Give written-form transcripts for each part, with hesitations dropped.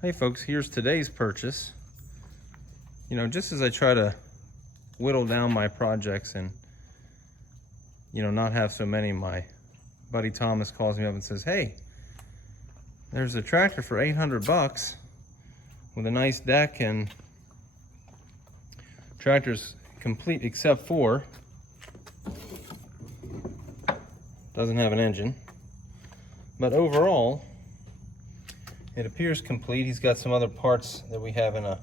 Hey folks, here's today's purchase. You know, just as I try to whittle down my projects and, you know, not have so many, my buddy Thomas calls me up and says, hey, there's a tractor for 800 bucks with a nice deck, and tractor's complete except for doesn't have an engine. But overall, it appears complete. He's got some other parts that we have in a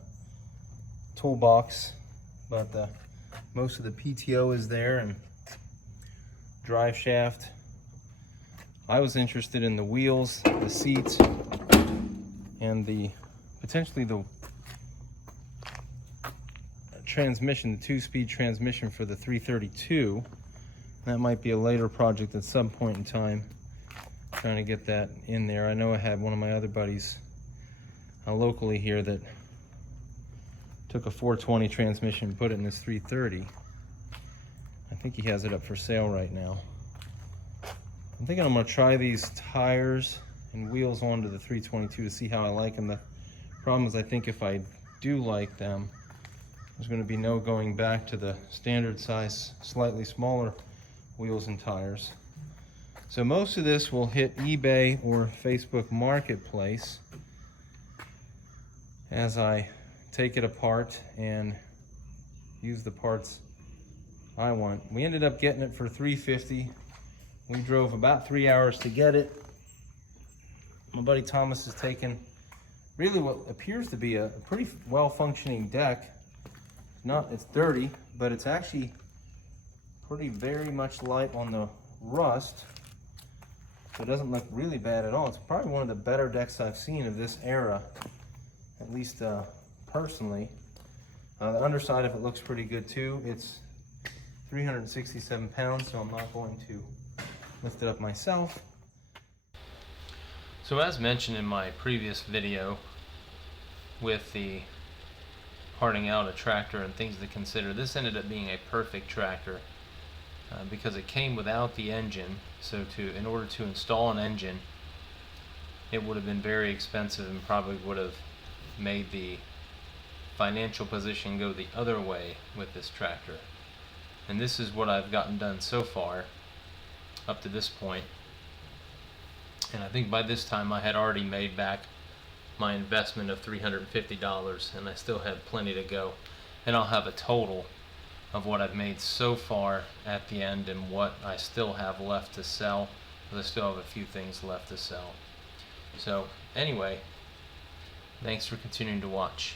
toolbox, but most of the PTO is there and drive shaft. I was interested in the wheels, the seats, and potentially the transmission, the 2-speed transmission for the 332. That might be a later project at some point in time, trying to get that in there. I know I had one of my other buddies locally here that took a 420 transmission and put it in this 330. I think he has it up for sale right now. I'm thinking I'm going to try these tires and wheels onto the 322 to see how I like them. The problem is, I think if I do like them, there's going to be no going back to the standard size, slightly smaller wheels and tires. So most of this will hit eBay or Facebook Marketplace as I take it apart and use the parts I want. We ended up getting it for $350. We drove about 3 hours to get it. My buddy Thomas has taken really what appears to be a pretty well-functioning deck. It's dirty, but it's actually very much light on the rust. So it doesn't look really bad at all. It's probably one of the better decks I've seen of this era, at least personally. The underside of it looks pretty good too. It's 367 pounds, so I'm not going to lift it up myself. So as mentioned in my previous video with the parting out a tractor and things to consider, this ended up being a perfect tractor because it came without the engine. So in order to install an engine, it would have been very expensive and probably would have made the financial position go the other way with this tractor. And this is what I've gotten done so far up to this point. And I think by this time I had already made back my investment of $350, and I still have plenty to go. And I'll have a total of what I've made so far at the end and what I still have left to sell, because I still have a few things left to sell. So anyway, thanks for continuing to watch.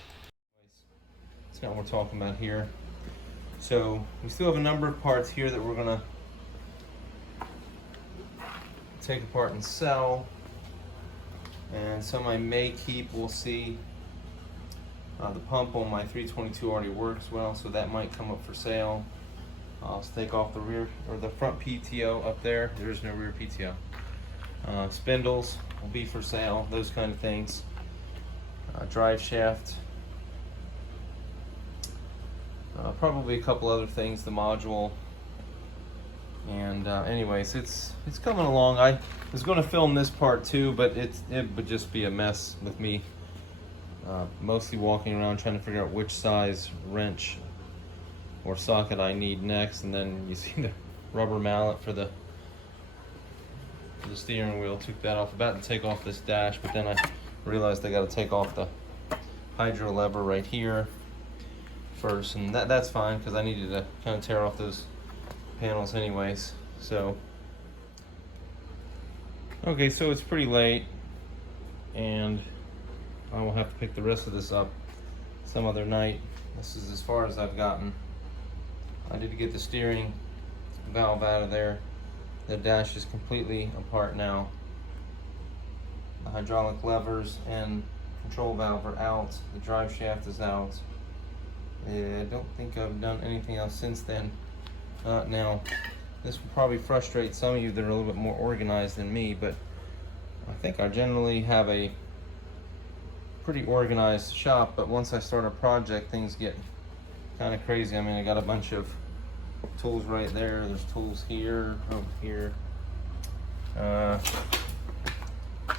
That's not what we're talking about here. So we still have a number of parts here that we're gonna take apart and sell, and some I may keep. We'll see. The pump on my 322 already works well, so that might come up for sale. I'll take off the rear or the front PTO up there. There's no rear PTO. Spindles will be for sale, those kind of things. Drive shaft. Probably a couple other things, the module. And anyways, it's coming along. I was going to film this part too, but it would just be a mess with me mostly walking around trying to figure out which size wrench or socket I need next. And then you see the rubber mallet for the steering wheel. Took that off. About to take off this dash, but then I realized I got to take off the hydro lever right here first, and that's fine because I needed to kind of tear off those panels anyways. So okay, so it's pretty late and I will have to pick the rest of this up some other night. This is as far as I've gotten. I did get the steering valve out of there. The dash is completely apart now. The hydraulic levers and control valve are out. The drive shaft is out. I don't think I've done anything else since then. Now, this will probably frustrate some of you that are a little bit more organized than me, but I think I generally have a pretty organized shop, but once I start a project, things get kind of crazy. I mean, I got a bunch of tools right there. There's tools here, over here.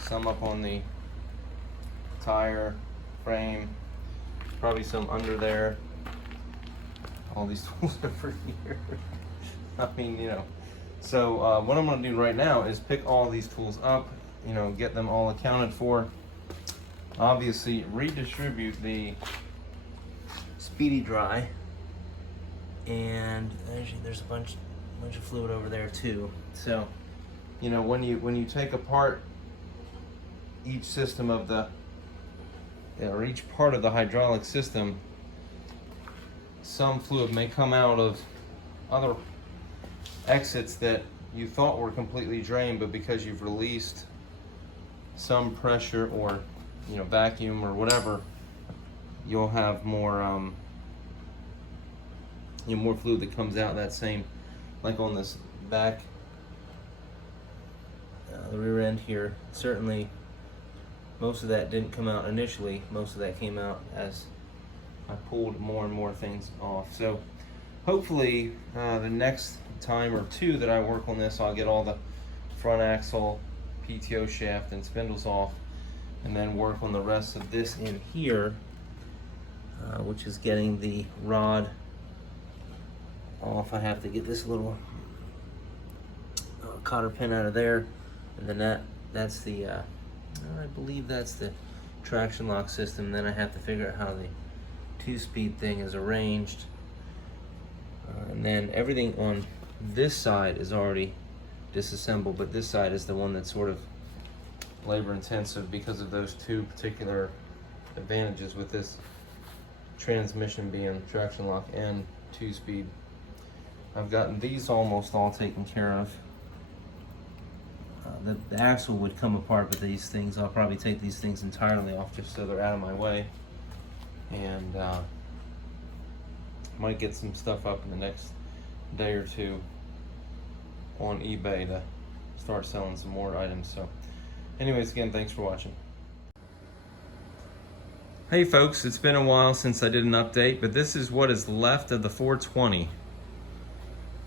Some up on the tire, frame, probably some under there. All these tools are for here. I mean, you know. So what I'm gonna do right now is pick all these tools up, you know, get them all accounted for. Obviously redistribute the speedy dry, and actually there's a bunch of fluid over there too. So, you know, when you take apart each system of the, or each part of the hydraulic system, some fluid may come out of other exits that you thought were completely drained, but because you've released some pressure or, you know, vacuum or whatever, you'll have more you know, more fluid that comes out that same, like on this back, the rear end here. Certainly most of that didn't come out initially. Most of that came out as I pulled more and more things off. So hopefully the next time or two that I work on this, I'll get all the front axle, PTO shaft, and spindles off, and then work on the rest of this in here, which is getting the rod off. I have to get this little cotter pin out of there, and then that's the I believe that's the traction lock system. Then I have to figure out how the 2-speed thing is arranged, and then everything on this side is already disassembled, but this side is the one that's sort of labor intensive because of those two particular advantages with this transmission being traction lock and 2-speed. I've gotten these almost all taken care of. The axle would come apart, but these things, I'll probably take these things entirely off just so they're out of my way, and might get some stuff up in the next day or two on eBay to start selling some more items. So anyways, again, thanks for watching. Hey folks, it's been a while since I did an update, but this is what is left of the 420.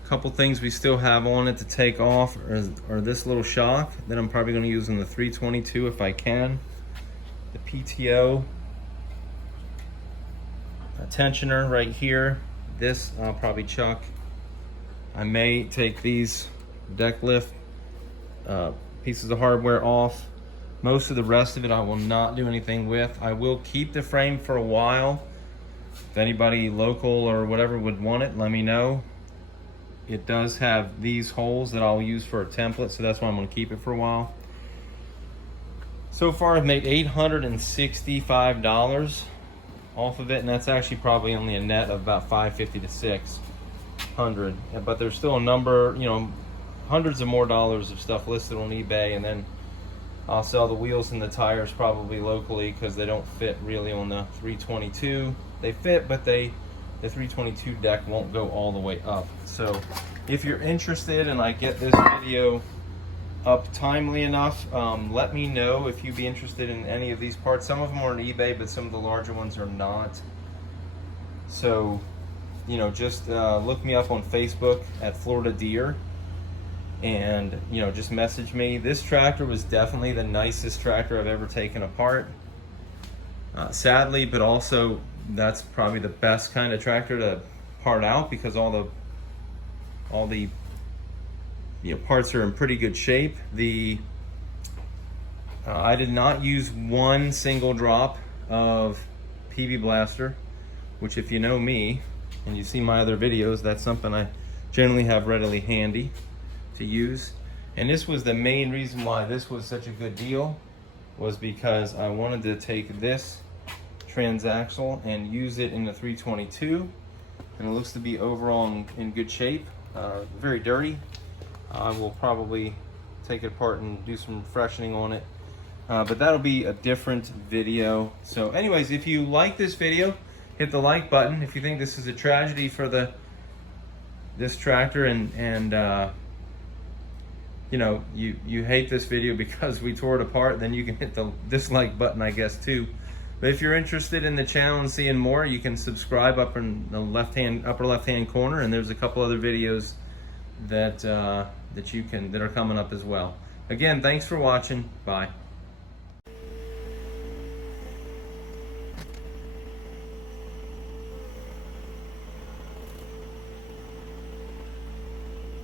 Couple things we still have on it to take off are this little shock that I'm probably going to use on the 322 if I can. The PTO tensioner right here. This I'll probably chuck. I may take these deck lift pieces of hardware off. Most of the rest of it I will not do anything with. I will keep the frame for a while. If anybody local or whatever would want it, let me know. It does have these holes that I'll use for a template, so that's why I'm going to keep it for a while. So far I've made $865 off of it, and that's actually probably only a net of about $550 to $600. But there's still a number, you know, hundreds of more dollars of stuff listed on eBay, and then I'll sell the wheels and the tires probably locally because they don't fit really on the 322. They fit, but the 322 deck won't go all the way up. So if you're interested and I get this video up timely enough, let me know if you'd be interested in any of these parts. Some of them are on eBay, but some of the larger ones are not. So, you know, just look me up on Facebook at Florida Deere, and, you know, just message me. This tractor was definitely the nicest tractor I've ever taken apart. Sadly, but also that's probably the best kind of tractor to part out because all the you know, parts are in pretty good shape. I did not use one single drop of PB Blaster, which, if you know me and you see my other videos, that's something I generally have readily handy to use. And this was the main reason why this was such a good deal, was because I wanted to take this transaxle and use it in the 322, and it looks to be overall in good shape. Very dirty. I will probably take it apart and do some freshening on it, but that'll be a different video. So anyways, if you like this video, hit the like button. If you think this is a tragedy for this tractor and you know, you hate this video because we tore it apart, then you can hit the dislike button, I guess, too. But if you're interested in the channel and seeing more, you can subscribe up in the upper left hand corner, and there's a couple other videos that that are coming up as well. Again, thanks for watching. Bye.